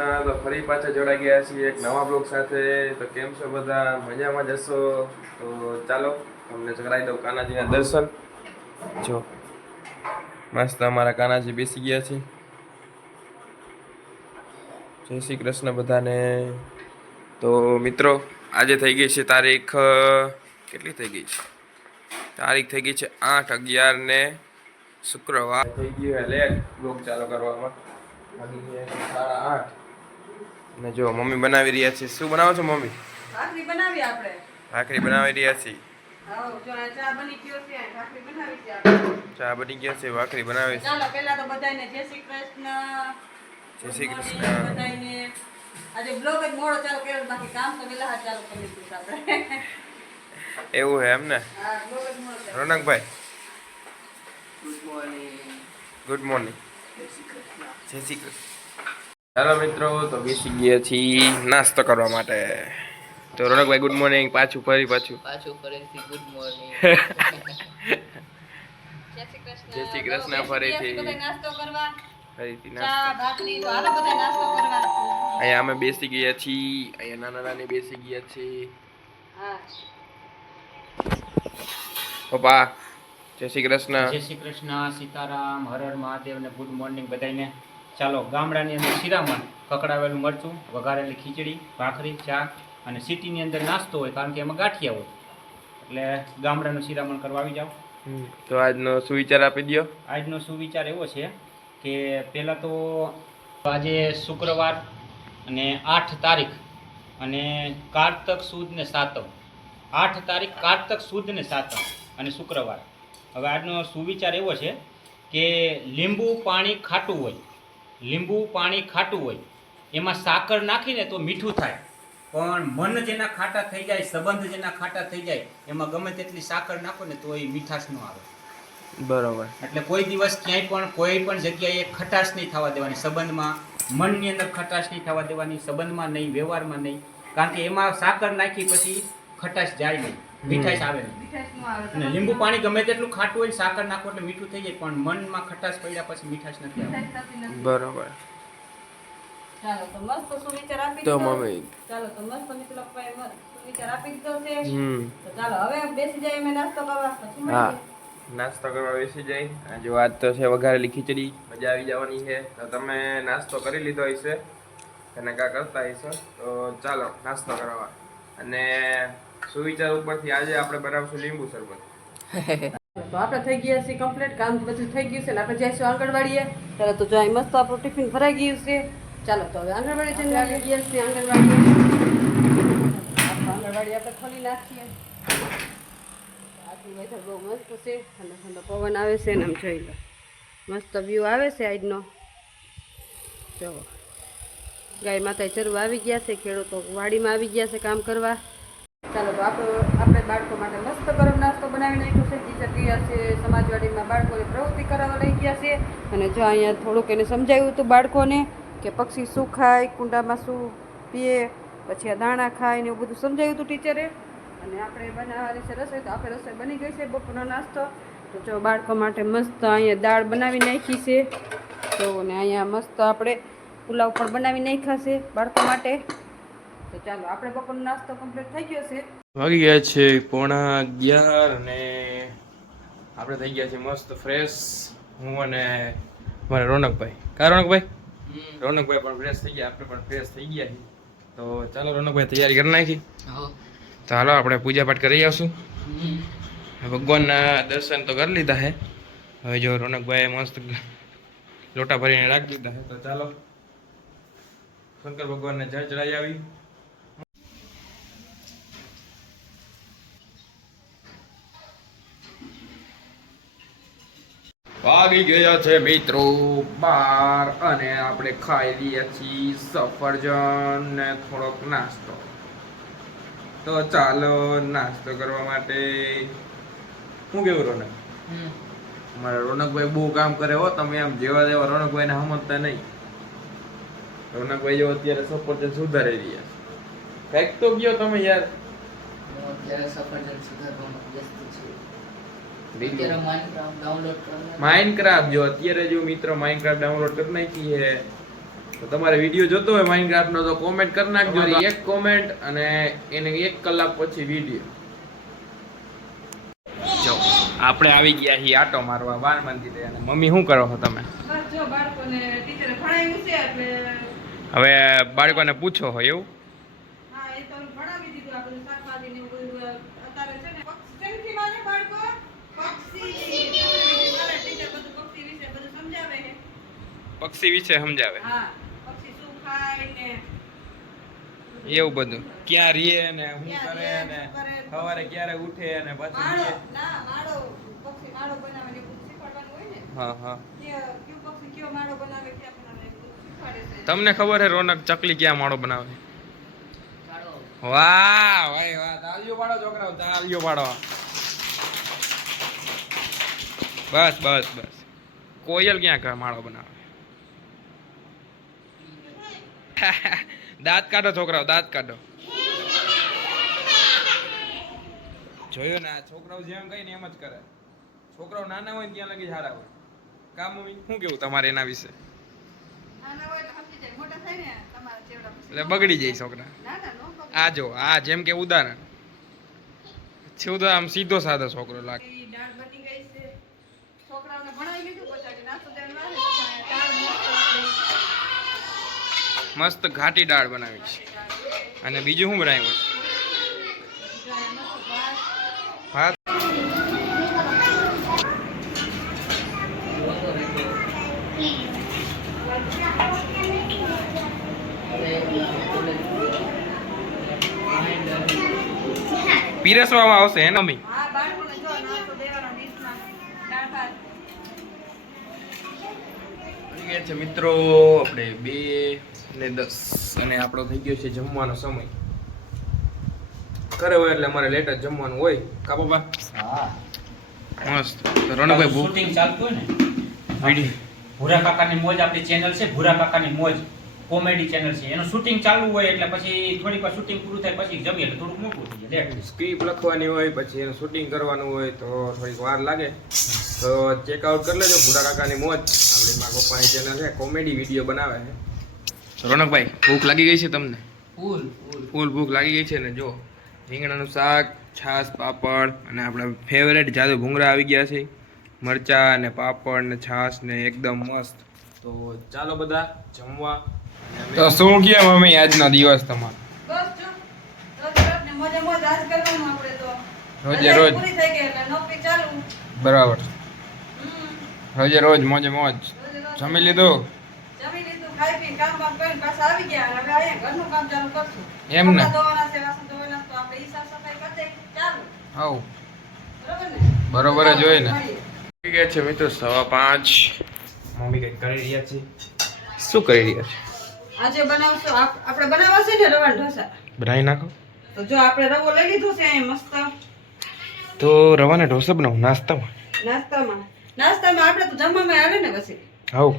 કૃષ્ણ તો ફરી પાછા જોડાઈ ગયા છીએ એક નવા બ્લોગ સાથે. તો કેમ છો બધા? મજામાં જશો તો ચાલો, તમને કરાવી દઉં કાનાજીના દર્શન. જો, મસ્ત અમારા કાનાજી બેસી ગયા છે. જય શ્રી કૃષ્ણ બધાને. તો મિત્રો, આજે થઈ ગઈ છે તારીખ કેટલી થઈ ગઈ છે? તારીખ થઈ ગઈ છે આઠ અગિયાર ને શુક્રવાર. થઈ ગયું લેટ બ્લોગ ચાલુ કરવામાં. સાડા આઠ. અને જો મમ્મી બનાવી રહ્યા છે. શું બનાવો છો મમ્મી? ભાખરી બનાવી આપણે. ભાખરી બનાવી રહ્યા છે આ ચા બની ગયો છે ભાખરી બનાવી છે ચા બની ગયા છે ભાખરી બનાવે છે. ચાલો પહેલા તો બધાને જય શ્રી કૃષ્ણ. જય શ્રી કૃષ્ણ. બધાને આજે બ્લોગ જ મોડો ચાલુ કર્યો બાકી કામ તો વેલા ચાલુ કરી છે આપણે. એવું હે એમ ને હા બ્લોગ જ મોડો ચાલુ રોનકભાઈ? Good morning. Good morning. જય શ્રી કૃષ્ણ. ચાલો મિત્રો તો બેસી ગયા છીએ નાસ્તો કરવા માટે. તો રોનકભાઈ ગુડ મોર્નિંગ પાછું ફરી પાછું. પાછું ફરીથી ગુડ મોર્નિંગ જય શ્રી કૃષ્ણ. ફરીથી. નાસ્તો કરવા. ફરીથી નાસ્તો. ચા ભાખરી તો હાલો બધાય નાસ્તો કરવા. અહીંયા અમે બેસી ગયા છીએ. અહીંયા નાના નાની બેસી ગયા છીએ. પપ્પા જય શ્રી કૃષ્ણ. જય શ્રી કૃષ્ણ સીતારામ હર હર મહાદેવ ને ગુડ મોર્નિંગ બધાને ચાલો ગામડાની અંદર શિરામણ કકડાવેલું મરચું વઘારેલી ખીચડી ભાખરી ચા અને સિટીની અંદર નાસ્તો હોય કારણ કે એમાં ગાંઠિયા હોય. એટલે ગામડાનું શિરામણ કરવા આવી જાઓ. તો આજનો સુવિચાર આપી દો આજનો સુવિચાર એવો છે કે પહેલાં તો આજે શુક્રવાર અને આઠ તારીખ અને કારતક સુદ ને સાતમ. આઠ તારીખ કારતક સુદ ને સાતમ અને શુક્રવાર. હવે આજનો સુવિચાર એવો છે કે લીંબુ પાણી ખાટું હોય. લીંબુ પાણી ખાટું હોય એમાં સાકર નાખીને તો મીઠું થાય. પણ મન જેના ખાટા થઈ જાય સંબંધ જેના ખાટા થઈ જાય એમાં ગમે તેટલી સાકર નાખો ને તો એ મીઠાશ ન આવે. બરોબર. એટલે કોઈ દિવસ ક્યાંય પણ કોઈ પણ જગ્યાએ ખટાશ નહીં થવા દેવાની. સંબંધમાં મનની અંદર ખટાશ નહીં થવા દેવાની સંબંધમાં નહીં વ્યવહારમાં નહીં. કારણ કે એમાં સાકર નાખી પછી ખટાશ જાય નહીં. મીઠાશ આવે નહીં. આવે અને લીંબુ પાણી ગમે તેટલું ખાટું હોય સાકર નાખો એટલે મીઠું થઈ જાય પણ મનમાં ખટાશ પડ્યા પછી મીઠાશ નથી આવતી. બરોબર. ચાલો તો મસ્ત સુવિચાર આપી તો મમ્મી. ચાલો તો મસ્ત મિત્રોભાઈ સુવિચાર આપી દીધો છે. તો ચાલો હવે બેસી જાય અમે નાસ્તો કરવા. પછી હા. નાસ્તો કરવા બેસી જાય. જો આજ તો છે વઘારેલી ખીચડી. મજા આવી જવાની છે. તો તમે નાસ્તો કરી લીધો હશે. અને કા કરતા હશો? તો ચાલો નાસ્તો કરવા. અને સુવિચાર ઉપરથી આજે આપણે બનાવશું લીંબુ શરબત. તો આપણે થઈ ગયા છે કમ્પ્લીટ કામ બધું થઈ ગયું છે. ને આપણે જઈશું આંગણવાડીએ. ત્યારે તો જો અહીં મસ્ત આપણું ટિફિન ભરાઈ ગયું છે. ચાલો તો હવે આંગણવાડી જઈને આવી ગયા છીએ આંગણવાડીએ. આંગણવાડી આપણે ખોલી નાખીએ. બહુ મસ્ત છે. પવન આવે છે ને આમ જોઈ લો. મસ્ત વ્યૂ આવે છે આજનો. જો. ગાય માતા ચરવા આવી ગયા છે. ખેડૂતો વાડીમાં આવી ગયા છે કામ કરવા. ચાલો તો આપણે આપણે બાળકો માટે મસ્ત ગરમ નાસ્તો બનાવી નાખ્યો છે. ટીચર ગયા છે. સમાજવાડીમાં બાળકોને પ્રવૃત્તિ કરાવવા લઈ ગયા છે. અને જો અહીંયા થોડુંક એને સમજાવ્યું હતું બાળકોને કે પક્ષી શું ખાય, કુંડામાં શું પીએ, પછી આ દાણા ખાય ને એવું બધું સમજાવ્યું હતું ટીચરે. અને આપણે બનાવવાની છે રસોઈ. તો આપણે રસોઈ બની ગઈ છે બપોરનો નાસ્તો. તો જો બાળકો માટે મસ્ત અહીંયા દાળ બનાવી નાખી છે. તો ને અહીંયા મસ્ત આપણે પુલાવ પણ બનાવી નાખ્યા છે બાળકો માટે. તો ચાલો આપણે બપોરનો નાસ્તો કમ્પ્લીટ થઈ ગયો છે. વાગી ગયા છે પોણા અગિયાર અને આપણે થઈ ગયા છે મસ્ત ફ્રેશ હું અને મારા રોનકભાઈ. કા રોનકભાઈ? રોનકભાઈ પણ ફ્રેશ થઈ ગયા આપણે પણ ફ્રેશ થઈ ગયા છીએ. તો ચાલો રોનકભાઈ તૈયારી કરી નાખી. તો હાલો આપણે પૂજાપાઠ કરી આવશું. ભગવાનના દર્શન તો કરી લીધા છે. હવે જો રોનકભાઈ મસ્ત લોટા ભરીને રાખી દીધા છે. તો ચાલો શંકર ભગવાનને જળ ચડાવી આવી. વાગી ગયા છે મિત્રો. બાર અને આપણે ખાઈ લઈએ છીએ સફરજન ને થોડોક નાસ્તો. તો ચાલો નાસ્તો કરવા માટે શું કેવું રોનક? મારા રોનકભાઈ બહુ કામ કરે હો તમે આમ જેવા જેવા રોનકભાઈને સમજતા નહીં. રોનકભાઈ જો અત્યારે સફરજન સુધારી રહ્યા કંઈક તો ગયો તમે યાર. અત્યારે સફરજન સુધારવામાં વ્યસ્ત માઇનક્રાફ્ટ ડાઉનલોડ કરવાનું માઇનક્રાફ્ટ જો અત્યારે જો મિત્રો માઇનક્રાફ્ટ ડાઉનલોડ કરી નાખી છે તો તમારે વીડિયો જોતો હોય માઇનક્રાફ્ટ નો તો કોમેન્ટ કરી નાખજો. એક કોમેન્ટ અને એને એક કલાક પછી વીડિયો જો આપણે આવી ગયા છીએ આટો મારવા બાર મંદિરે અને મમ્મી શું કરો છો તમે? જો બાળકોને ટીચરે ભણાવ્યું છે એટલે હવે બાળકોને પૂછો હોય એવું હા એ તો ભણાવી દીધું આ બધું શાકભાજી ને એવું બધું અત્યારે છે ને પક્ષી શેનથી માને બાળકો પક્ષી ટીચર બધું પક્ષી વિશે બધું સમજાવે છે પક્ષી વિશે સમજાવે. હા પક્ષી શું ખાય ને એવું બધું. ક્યાં રીએ ને શું કરે ને સવારે ક્યારે ઉઠે પછી. ના ને હા હા. છે. તમને ખબર હે રોનક ચકલી ક્યાં માળો બનાવે? વાહ ભાઈ વાહ. તાલીઓ પાડો છોકરાઓ પાડો. બસ બસ બસ. કોયલ ક્યાં માળો બનાવે? દાંત કાઢો છોકરાઓ દાંત કાઢો. જોયું ને આ છોકરાઓ જેમ કઈ ને એમ જ કરે. છોકરાઓ નાના હોય ત્યાં લગી સારા હોય. કામ મમ્મી શું કેવું તમારે એના વિશે? હોય એટલે બગડી જાય છોકરા. આ જો આ જેમ કે ઉદાહરણ. છે તો આમ સીધો સાધો છોકરો લાગે. છોકરાઓને ભણાવી લીધું પછી નાસ્તો મસ્ત ઘાટી દાળ બનાવી છે. અને બીજું શું બનાવ્યું? છે ભાત. પીરસવામાં આવશે હે ને મમ્મી. હા બાળકોને જો નાસ્તો દેવાનો ડીશમાં દાળ ભાત. થઈ ગયા છે મિત્રો આપણે બે ને દસ. અને આપણો થઈ ગયો છે જમવાનો સમય. ઘરે હોય એટલે અમારે લેટ જ જમવાનું હોય. કા બાબા હા. મસ્ત. તો રોનકભાઈ શૂટિંગ ચાલતું હોય ને? વીડિયો. ભૂરા કાકાની મોજ આપણી ચેનલ છે ભૂરા કાકાની મોજ. કોમેડી ચેનલ છે. એનું શૂટિંગ ચાલુ હોય એટલે પછી થોડીક વાર શૂટિંગ પૂરું થાય પછી જમીએ એટલે થોડુંક મોકું થઈ જાય. લેટ સ્ક્રિપ્ટ લખવાની હોય પછી એનું શૂટિંગ કરવાનું હોય તો થોડીક વાર લાગે. તો ચેકઆઉટ કરી લેજો ભૂરા કાકાની મોજ. આપણી મારા પપ્પાની ચેનલ છે કોમેડી વીડિયો બનાવે છે. રોનકભાઈ ભૂખ લાગી ગઈ છે તમને? ફૂલ ફૂલ. ફૂલ ભૂખ લાગી ગઈ છે ને જો રીંગણાનું શાક છાશ પાપડ અને આપણા ફેવરેટ જાદુ ભૂંગળા આવી ગયા છે. મરચા ને પાપડ ને છાશ ને એકદમ મસ્ત. તો ચાલો બધા જમવા. તો શું કહે મમ્મી આજનો દિવસ તમારો? બસ જો. રોજ રોજ ને મોજે મોજ આજ કરવાનું આપણે તો. રોજે રોજ. પૂરી થઈ ગઈ એટલે નોકરી ચાલુ. બરાબર. રોજે રોજ મોજે મોજ. જમી લીધું. ખાઈ પી કામ બામ કરીને પાછા આવી ગયા હવે અહીંયા ઘરનું કામ ચાલુ કરશું. એમ ને? કપડાં ધોવાના છે વાસણ ધોવાના તો આપણે ઈ સાફ સફાઈ કરી ચાલુ. હવ. બરોબર ને? બરોબર જ હોય ને. થઈ ગયા છે મિત્રો સવા પાંચ. મમ્મી કંઈક કરી રહ્યા છે. શું કરી રહ્યા છે? આજે બનાવશું આપ- આપણે બનાવવા છે ને રવા ઢોસા? બનાવી નાખો. તો જો આપણે રવો લઈ લીધો છે અહીં મસ્ત. તો રવાના ઢોસા બનાવું નાસ્તામાં. નાસ્તામાં. નાસ્તામાં આપણે તો જમવામાં આવે ને પછી. હવ.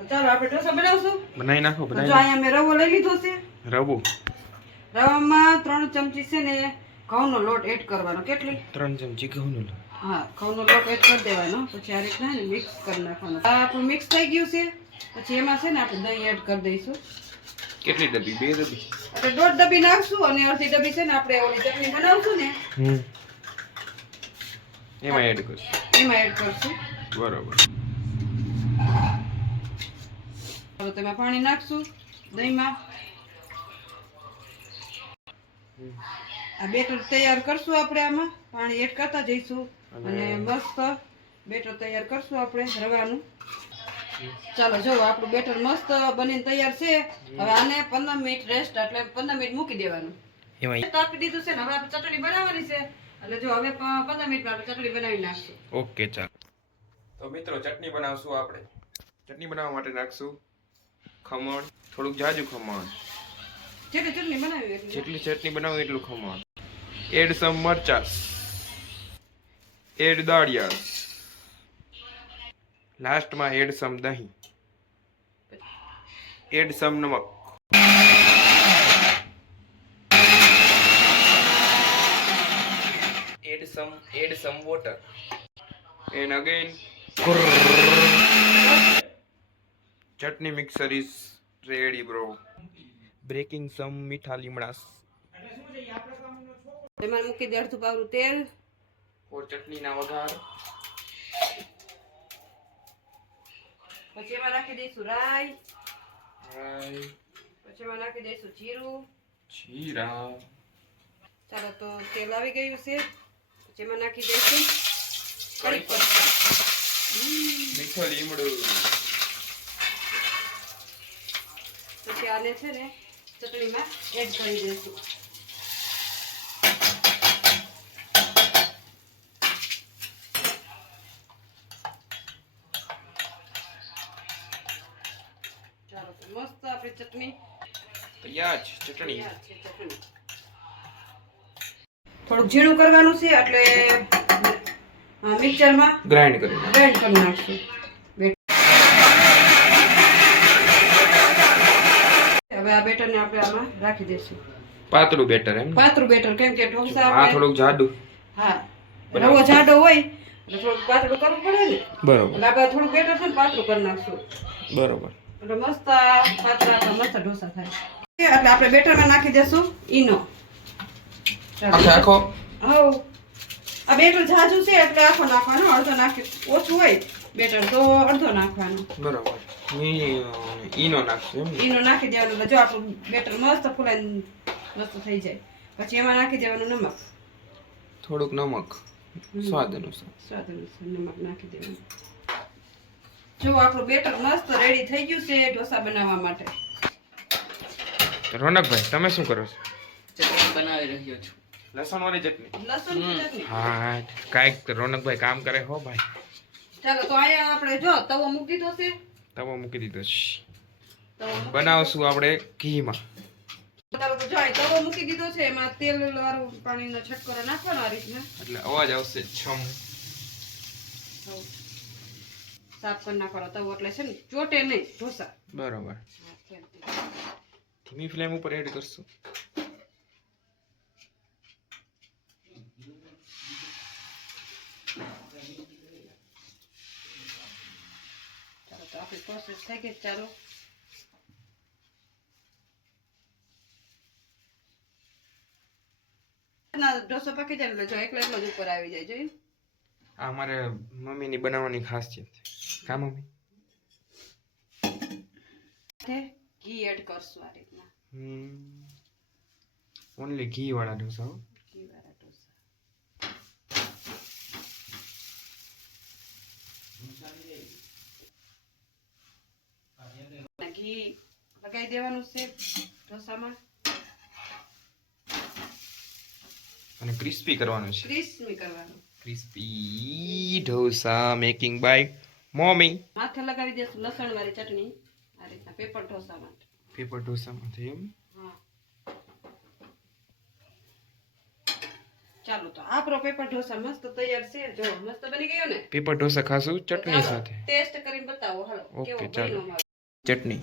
તો ચાલો આપણે ઢોસા બનાવશું. બનાવી નાખો બનાવી જો અહીંયા મેં રવો લઈ લીધો છે. રવો. રવું રવામાં ત્રણ ચમચી છે ને ઘઉંનો લોટ એડ કરવાનો. કેટલી? ત્રણ ચમચી ઘઉંનો લોટ. હા ઘઉંનો લોટ એડ કરી દેવાનો. પછી આ રીતના ને મિક્સ કરી નાખવાનું. આ આપણું મિક્સ થઈ ગયું છે. પછી એમાં છે ને આપણે દહીં એડ કરી દઈશું. કેટલી ડબ્બી? બે ડબ્બી. આપણે દોઢ ડબ્બી નાખશું અને અડધી ડબ્બી છે ને આપણે ઓલી ચટણી બનાવશું ને હમ. એમાં એડ કરશું. એમાં એડ કરશું. બરોબર. હવે તેમાં પાણી નાખશું દહીંમાં. આ બેટર તૈયાર કરશું આપણે આમાં. પાણી એડ કરતા જઈશું અને મસ્ત બેટર તૈયાર કરશું આપણે રવાનું. ચાલો જો આપણું બેટર મસ્ત બનીને તૈયાર છે. હવે આને પંદર મિનિટ રેસ્ટ એટલે પંદર મિનિટ મૂકી દેવાનું. એમાં તાપી દીધું છે ને હવે આપણે ચટણી બનાવવાની છે. એટલે જો હવે પંદર મિનિટમાં આપણે ચટણી બનાવી નાખશું. ઓકે ચાલો. તો મિત્રો ચટણી બનાવશું આપણે. ચટણી બનાવવા માટે નાખશું. ખમણ થોડુંક જાજુ ખમણ. જેટલી ચટણી બનાવી જેટલી ચટણી બનાવું એટલું ખમણ. એડ સમ મરચાસ એડ દાળિયા. લાસ્ટમાં add some dahi. Add some namak. Add some add some water and again chutney mixer is ready bro breaking some મીઠા લીમડાસ એમાં મૂકી દે અડધું પાવરું તેલ. ઓર ચટણીના વઘાર. પછી એમાં નાખી દઈશું રાઈ. રાઈ. પછી એમાં નાખી દઈશું જીરું. જીરા. ચાલો તો તેલ આવી ગયું છે. પછી એમાં નાખી દઈશું કડી પત્તા. મીઠો લીમડું. પછી આને છે ને ચટણીમાં એડ કરી દઈશું. ચાલો મસ્ત આપણી ચટણી. તૈયાર છે ચટણી. થોડુંક ઝીણું કરવાનું છે એટલે મિક્સરમાં ગ્રાઇન્ડ કરી ગ્રાઇન્ડ કરી નાખશું. હવે આ બેટરને આપણે આમાં રાખી દેશું પાતળું બેટર એમ પાતળું બેટર કેમ કે ઢોસા આ થોડુંક જાડું. હા. રવો જાડો હોય એટલે થોડુંક પાતળું કરવું પડે ને. બરોબર. એટલે થોડું બેટર છે ને પાતળું કરી નાખશું. બરોબર. એટલે મસ્ત પાતળા મસ્ત ઢોસા થાય. એટલે આપણે બેટરમાં નાખી દેશું ઈનો. આખે આખો? હવ. આ બેટર ઝાઝું છે એટલે આખો નાખવાનો. અડધો નાખી ઓછું હોય. બેટર તો અડધો નાખવાનો. બરાબર. ઈનો નાખશું ઈનો નાખી દેવાનું એટલે જો આપણું બેટર મસ્ત ફૂલાઈને મસ્ત થઈ જાય. પછી એમાં નાખી દેવાનું નમક. થોડુંક નમક. સ્વાદ અનુસાર. સ્વાદ અનુસાર નમક નાખી દેવાનું. જો આપણું બેટર મસ્ત રેડી થઈ ગયું છે ઢોસા બનાવવા માટે. રોનકભાઈ તમે શું કરો છો? ચટણી બનાવી રહ્યો છું. લસણ વાળી ચટણી લસણ ચટણી. હા કાંઈક રોનકભાઈ કામ કરે હો ભાઈ. ચાલો તો અહીંયા આપણે જો તવો મૂકી દીધો છે. તવો મૂકી દીધો છે. બનાવશું આપણે ઘીમાં. ચાલો તો જો અહીં તવો મૂકી દીધો છે. એમાં તેલ વાળું પાણીનો છટકરો નાખવાનો આ રીતના. એટલે અવાજ આવશે છમ. સાફ કરી નાખવાનો તવો એટલે છે ને ચોટે નહીં ઢોસા. બરોબર. ધીમી ફ્લેમ ઉપર એડ કરશું ચાલો તો આપણી પ્રોસેસ થઈ ગઈ ચાલો ના ઢોસો પકી જાય જો એકલો એકલો જ ઉપર આવી જાય જોયું આ મારે મમ્મીની બનાવવાની ખાસિયત છે કા મમ્મી ઘી એડ કરશું આ રીતના ઓનલી ઘી વાળા ઢોસા હો ઘી વાળા ઢોસા ના, ઘી લગાવી દેવાનું છે ઢોસામાં. અને ક્રિસ્પી કરવાનું છે. ક્રિસ્પી કરવાનું. Crispy dosa making by mummy. માથે લગાવી દેશું લસણ વાળી ચટણી. આ રીતના પેપર ઢોસા માટે. પેપર ઢોસામાંથી એમ. ચાલો તો આપણો પેપર ઢોસા મસ્ત તૈયાર છે. જો મસ્ત બની ગયો ને? પેપર ઢોસા ખાશું ચટણી સાથે. ટેસ્ટ કરીને બતાવો. હાલો ઓકે, કેવો ચાલો. ચટણી.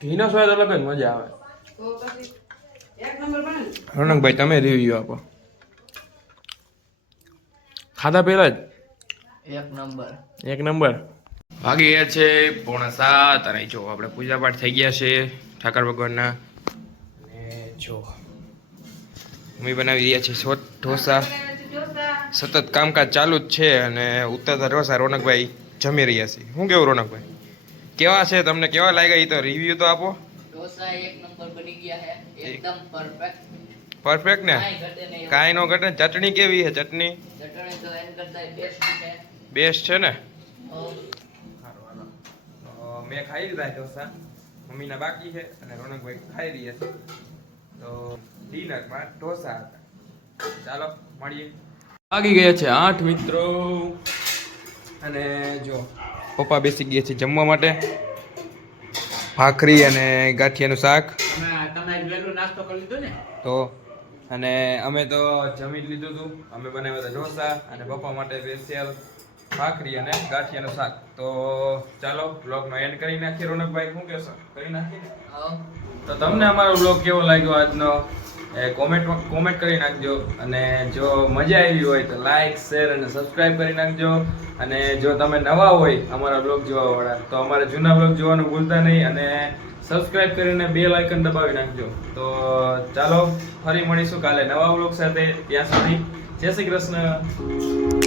ઘીનો સ્વાદ અલગ જ મજા આવે. તો પછી એક નંબર બને ને રોનકભાઈ તમે રિવ્યુ આપો. ખાધા પહેલા જ? એક નંબર. એક નંબર. ભાગી ગયા છે પોણા સાત અને જો આપણે પૂજા પાઠ થઈ ગયા છે ઠાકર ભગવાનના. અને જો. મમ્મી બનાવી રહ્યા છે ઢોસા. સતત કામકાજ ચાલુ જ છે અને ઉત્તરતા ઢોસા રોનકભાઈ જમી રહ્યા છે. શું કેવું રોનકભાઈ? કેવા છે? તમને કેવા લાગ્યા? એ તો રિવ્યુ તો આપો. ઢોસા એક નંબર બની ગયા છે એકદમ પરફેક્ટ પરફેક્ટ ને? કાંઈ નો ઘટે? ચટણી કેવી છે? ચટણી? બેસ્ટ છે. ને? મેં ખાઈ લીધા ઢોસા મમ્મીના બાકી છે અને રોનકભાઈ ખાઈ રહ્યા છે. તો ડિનરમાં ઢોસા હતા. ચાલો મળીએ. વાગી ગયા છે આઠ મિત્રો. અને જો પપ્પા બેસી ગયા છે જમવા માટે. ભાખરી અને ગાંઠિયાનું શાક. નાસ્તો કરી લીધો ને? તો અને અમે તો જમી લીધું હતું અમે બનાવ્યા હતા ઢોસા અને પપ્પા માટે સ્પેશિયલ ભાખરી અને ગાંઠિયાનું શાક. તો ચાલો બ્લોગનો એન્ડ કરી નાખીએ. રોનકભાઈ શું કહેશો? કરી નાખીએ? તો તમને અમારો બ્લોગ કેવો લાગ્યો આજનો? કોમેન્ટમાં કોમેન્ટ કરી નાખજો. અને જો મજા આવી હોય તો લાઇક શેર અને સબસ્ક્રાઇબ કરી નાખજો. અને જો તમે નવા હોય અમારા બ્લોગ જોવાવાળા, તો અમારા જૂના બ્લોગ જોવાનું ભૂલતા નહીં અને સબસ્ક્રાઇબ કરીને બેલ આઇકન દબાવી નાખજો. તો ચાલો, ફરી મળીશું કાલે નવા બ્લોગ સાથે. ત્યાં સુધી જય શ્રી કૃષ્ણ.